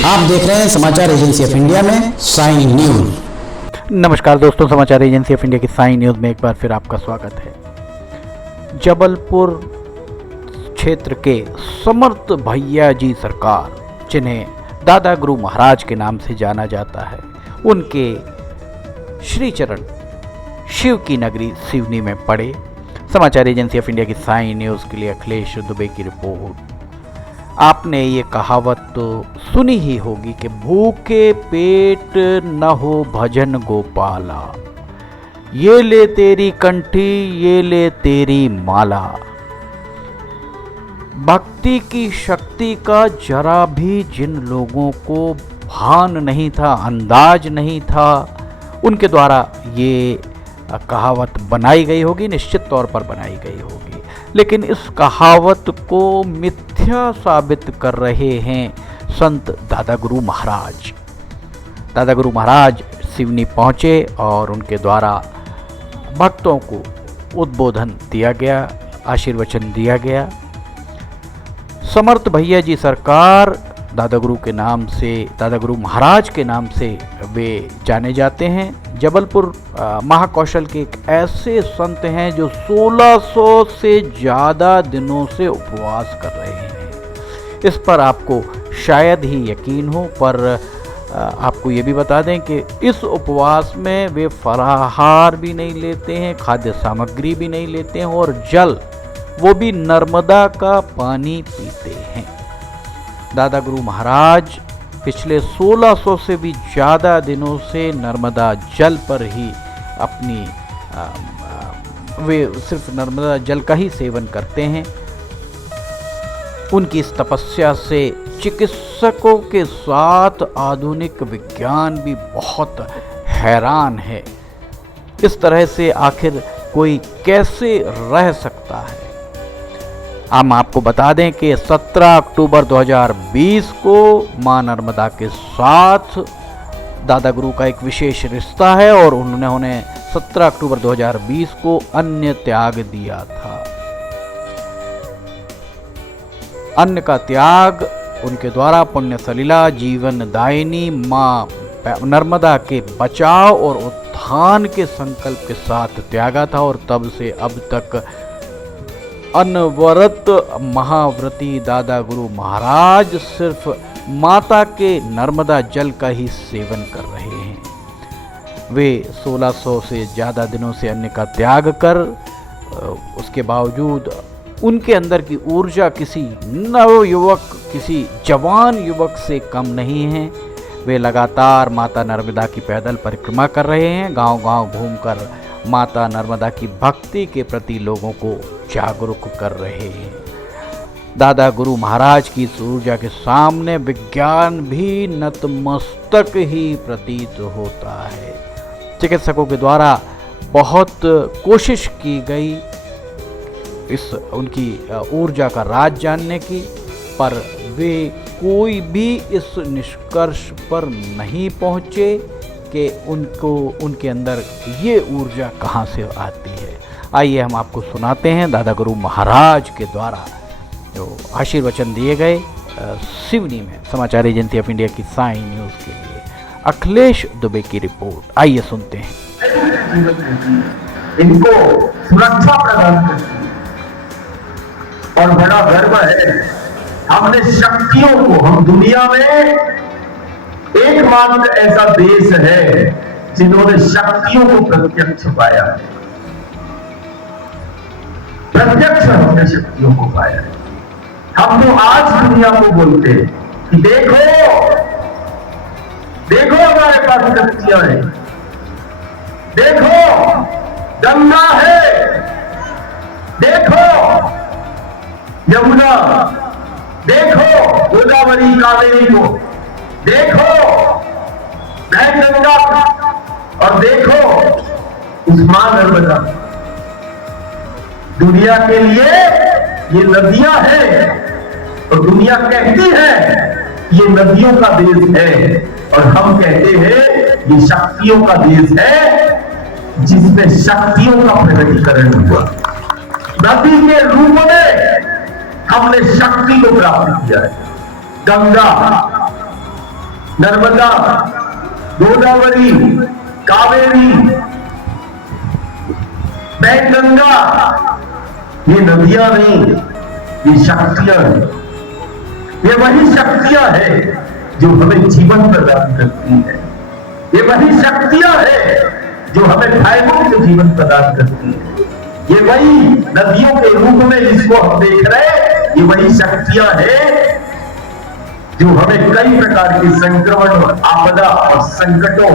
आप देख रहे हैं समाचार एजेंसी ऑफ इंडिया में साई न्यूज। नमस्कार दोस्तों, समाचार एजेंसी ऑफ इंडिया की साई न्यूज में एक बार फिर आपका स्वागत है। जबलपुर क्षेत्र के समर्थ भैया जी सरकार, जिन्हें दादा गुरु महाराज के नाम से जाना जाता है, उनके श्री चरण शिव की नगरी सिवनी में पड़े। समाचार एजेंसी ऑफ इंडिया की साई न्यूज के लिए अखिलेश दुबे की रिपोर्ट। आपने ये कहावत तो सुनी ही होगी कि भूखे पेट न हो भजन गोपाला, ये ले तेरी कंठी ये ले तेरी माला। भक्ति की शक्ति का जरा भी जिन लोगों को भान नहीं था, अंदाज नहीं था, उनके द्वारा ये कहावत बनाई गई होगी, निश्चित तौर पर बनाई गई होगी। लेकिन इस कहावत को मिथ्या साबित कर रहे हैं संत दादा गुरु महाराज। दादा गुरु महाराज सिवनी पहुँचे और उनके द्वारा भक्तों को उद्बोधन दिया गया, आशीर्वचन दिया गया। समर्थ भैया जी सरकार दादा गुरु के नाम से, दादा गुरु महाराज के नाम से वे जाने जाते हैं। जबलपुर महाकौशल के एक ऐसे संत हैं जो 1600 से ज़्यादा दिनों से उपवास कर रहे हैं। इस पर आपको शायद ही यकीन हो, पर आपको ये भी बता दें कि इस उपवास में वे फलाहार भी नहीं लेते हैं, खाद्य सामग्री भी नहीं लेते हैं और जल, वो भी नर्मदा का पानी पीते हैं। दादा गुरु महाराज पिछले 1600 से भी ज़्यादा दिनों से नर्मदा जल पर ही अपनी वे सिर्फ नर्मदा जल का ही सेवन करते हैं। उनकी इस तपस्या से चिकित्सकों के साथ आधुनिक विज्ञान भी बहुत हैरान है। इस तरह से आखिर कोई कैसे रह सकता है। हम आपको बता दें कि 17 अक्टूबर 2020 को मां नर्मदा के साथ दादा गुरु का एक विशेष रिश्ता है और उन्होंने 17 अक्टूबर 2020 को अन्न त्याग दिया था। अन्न का त्याग उनके द्वारा पुण्य सलिला जीवन दायिनी मां नर्मदा के बचाव और उत्थान के संकल्प के साथ त्यागा था और तब से अब तक अनवरत महाव्रती दादा गुरु महाराज सिर्फ माता के नर्मदा जल का ही सेवन कर रहे हैं। वे 1600 से ज़्यादा दिनों से अन्न का त्याग कर, उसके बावजूद उनके अंदर की ऊर्जा किसी नवयुवक, किसी जवान युवक से कम नहीं है। वे लगातार माता नर्मदा की पैदल परिक्रमा कर रहे हैं, गांव-गांव घूमकर माता नर्मदा की भक्ति के प्रति लोगों को जागरूक कर रहे हैं। दादा गुरु महाराज की इस ऊर्जा के सामने विज्ञान भी नतमस्तक ही प्रतीत होता है। चिकित्सकों के द्वारा बहुत कोशिश की गई इस उनकी ऊर्जा का राज जानने की, पर वे कोई भी इस निष्कर्ष पर नहीं पहुँचे कि उनके अंदर ये ऊर्जा कहाँ से आती है। आइए हम आपको सुनाते हैं दादा गुरु महाराज के द्वारा जो आशीर्वचन दिए गए सिवनी में। समाचार एजेंसी ऑफ इंडिया की साई न्यूज़ के लिए अखिलेश दुबे की रिपोर्ट। आइए सुनते हैं। इनको सुरक्षा प्रदान करती है और बड़ा गर्व है। हमने शक्तियों को, हम दुनिया में एकमात्र ऐसा देश है जिन्होंने शक्तियों को प्रत्यक्ष पाया है। प्रत्यक्ष हमने शक्तियों को पाया है। हम तो आज दुनिया को बोलते हैं कि देखो देखो हमारे पास शक्तियां हैं, देखो गंगा है, देखो यमुना, देखो गोदावरी कावेरी को, देखो गंगा और देखो उस मां नर्मदा। दुनिया के लिए ये नदियां हैं और दुनिया कहती है ये नदियों का देश है और हम कहते हैं ये शक्तियों का देश है जिसमें शक्तियों का प्रकटीकरण हुआ। नदी के रूप में हमने शक्ति को प्राप्त किया है। गंगा नर्मदा, गोदावरी, कावेरी, पैनगंगा, ये नदियां नहीं, ये शक्तियां हैं। ये वही शक्तियां हैं जो हमें जीवन प्रदान करती है। ये वही शक्तियां हैं जो हमें भयमुक्त जीवन प्रदान करती है। ये वही नदियों के रूप में जिसको हम देख रहे हैं, ये वही शक्तियां हैं जो हमें कई प्रकार के संक्रमण, आपदा और संकटों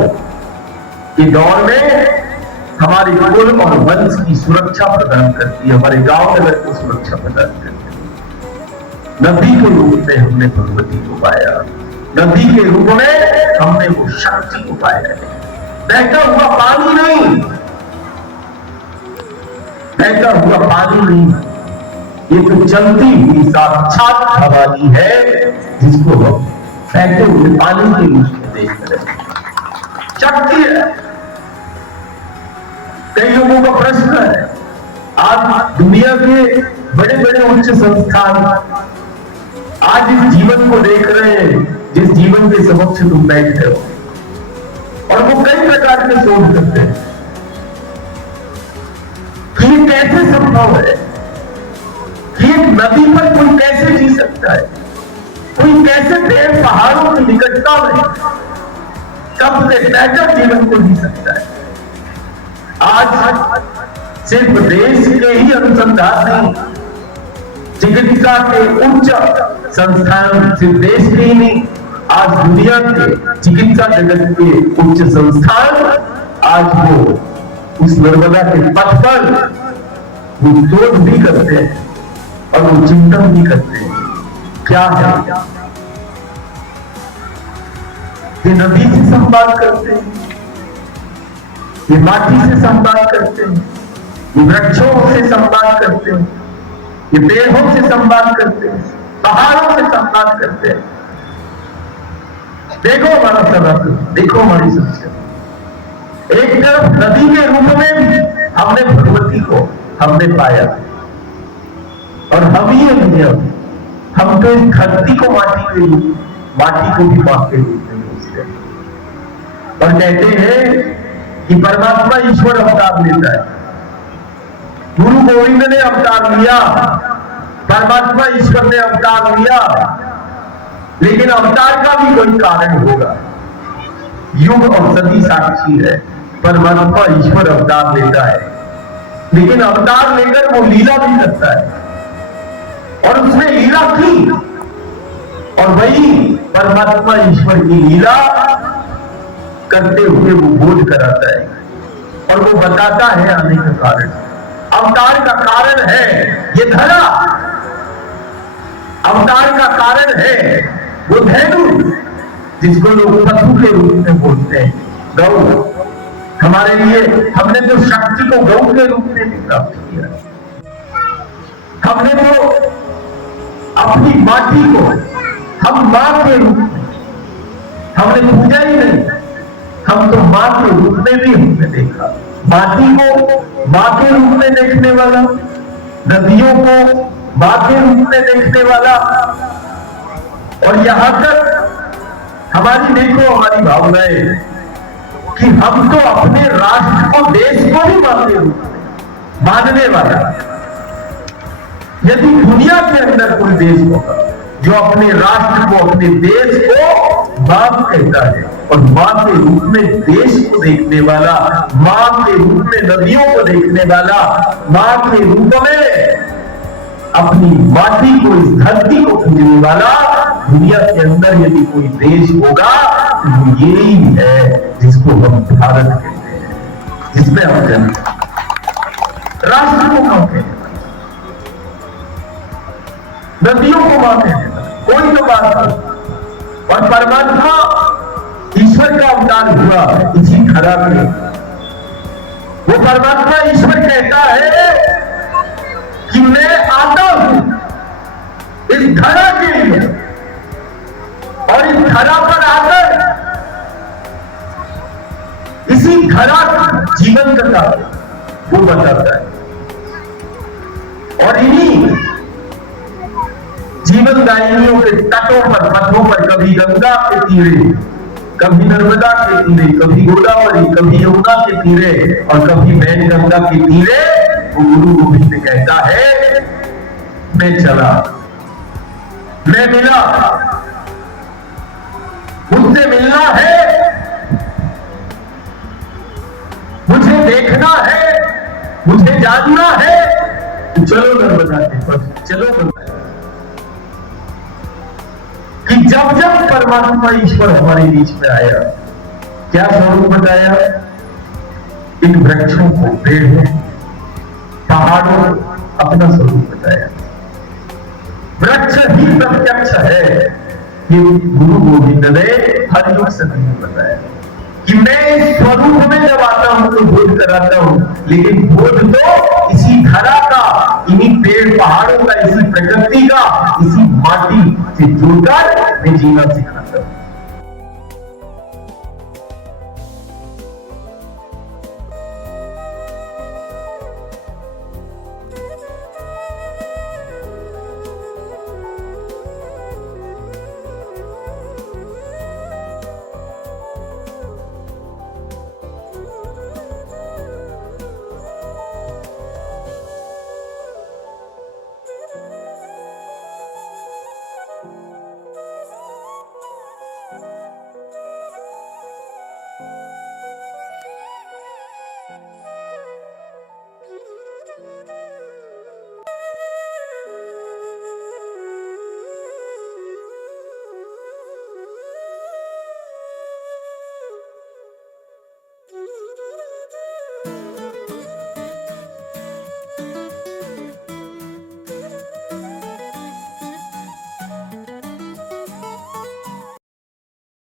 के दौर में हमारे कुल और वंश की सुरक्षा प्रदान करती है, हमारे गांव नगर को सुरक्षा प्रदान करती है। नदी के रूप में हमने भगवती को पाया, नदी के रूप में हमने वो शक्ति को पाया है। बहता हुआ पानी नहीं, बहता हुआ पानी नहीं, ये तो चलती हुई साक्षात भवानी है जिसको हम बहते हुए पानी के रूप में देख रहे हैं। शक्ति है। कई लोगों का प्रश्न है, आज दुनिया के बड़े बड़े उच्च संस्थान आज इस जीवन को देख रहे हैं जिस जीवन के समक्ष तुम बैठे हो, और वो कई प्रकार के शोध करते हैं कि ये कैसे संभव है कि एक नदी पर कोई कैसे जी सकता है, कोई कैसे पेड़ पहाड़ों की निकटता में सबसे बेहतर जीवन को जी सकता है। आज सिर्फ देश के ही अनुसंधान नहीं, चिकित्सा के उच्च संस्थान सिर्फ देश के ही नहीं, आज दुनिया के चिकित्सा जगत के उच्च संस्थान आज वो उस नर्मदा के पथ पर वो शोध भी करते हैं और वो चिंतन भी करते हैं। क्या है? ये नदी से संवाद करते हैं, ये माटी से संवाद करते हैं, ये वृक्षों से संवाद करते हैं, ये पेड़ों से संवाद करते हैं, पहाड़ों से संवाद करते हैं। देखो हमारा संरक्षण, देखो हमारी संस्कृति। एक तरफ नदी के रूप में भी हमने भगवती को हमने पाया, और हम ही दुनिया में हम तो इस धरती को माटी के रूप, माटी को भी मां के रूप में पूछते हैं और कहते हैं कि परमात्मा ईश्वर अवतार लेता है। गुरु गोविंद ने अवतार लिया, परमात्मा ईश्वर ने अवतार लिया, लेकिन अवतार का भी कोई कारण होगा। युग और सदी साक्षी है, परमात्मा ईश्वर अवतार लेता है, लेकिन अवतार लेकर वो लीला भी करता है, और उसने लीला की, और वही परमात्मा ईश्वर की लीला करते हुए वो बोध कराता है और वो बताता है आने का कारण। अवतार का कारण है ये धरा, अवतार का कारण है वो धेनु जिसको लोग पशु के रूप में बोलते हैं, गौ। हमारे लिए हमने तो शक्ति को गौ के रूप में भी प्राप्त किया, हमने तो अपनी माटी को हम मां के रूप में हमने पूजा ही नहीं, हम तो मां के रूप में भी हमने देखा। माटी को मां के रूप में देखने वाला, नदियों को मां के रूप में देखने वाला, और यहां तक हमारी देखो हमारी भावनाएं कि हम तो अपने राष्ट्र को, देश को भी मां के रूप में मानने वाला। यदि दुनिया के अंदर कोई देश होगा जो अपने राष्ट्र को, अपने देश को मां कहता है और मां के रूप में देश को देखने वाला, मां के रूप में नदियों को देखने वाला, मां के रूप में अपनी माटी को, इस धरती को पूजने वाला, दुनिया के अंदर यदि कोई देश होगा तो यही है जिसको हम भारत कहते हैं, जिसमें हम जन्म। राष्ट्र को मां कहते हैं, नदियों को मां कहते हैं, कोई तो बात नहीं। और परमात्मा ईश्वर का अवतार हुआ इसी धरा में। वो परमात्मा ईश्वर कहता है कि मैं आता हूं इस धरा के लिए, और इस धरा पर आकर इसी धरा की जीवन कथा वो बताता है, और इन्हीं जीवन दायिनियों के तटों पर, पथों पर, कभी गंगा के तीरे, कभी नर्मदा के तीरे, कभी गोदावरी, कभी यमुना के तीरे और कभी वैनगंगा के तीरे वो गुरु गोविंद कहता है मैं चला, मैं मिला, मुझसे मिलना है, मुझे देखना है, मुझे जानना है, तो चलो नर्मदा के पास, चलो नर्मदा। कि जब जब परमात्मा ईश्वर हमारे बीच में आया, क्या स्वरूप बताया? इन वृक्षों को, पेड़ पहाड़ों अपना स्वरूप बताया। वृक्ष ही प्रत्यक्ष है, ये गुरु गोविंद ने हर युग से नहीं बताया कि मैं इस स्वरूप में जब आता हूं तो बोध कराता हूं, लेकिन बोध तो इसी धरा का, इन्हीं पेड़ पहाड़ों का, इसी प्रकृति का, इसी माटी से जुड़कर मैं जीना सिखाता।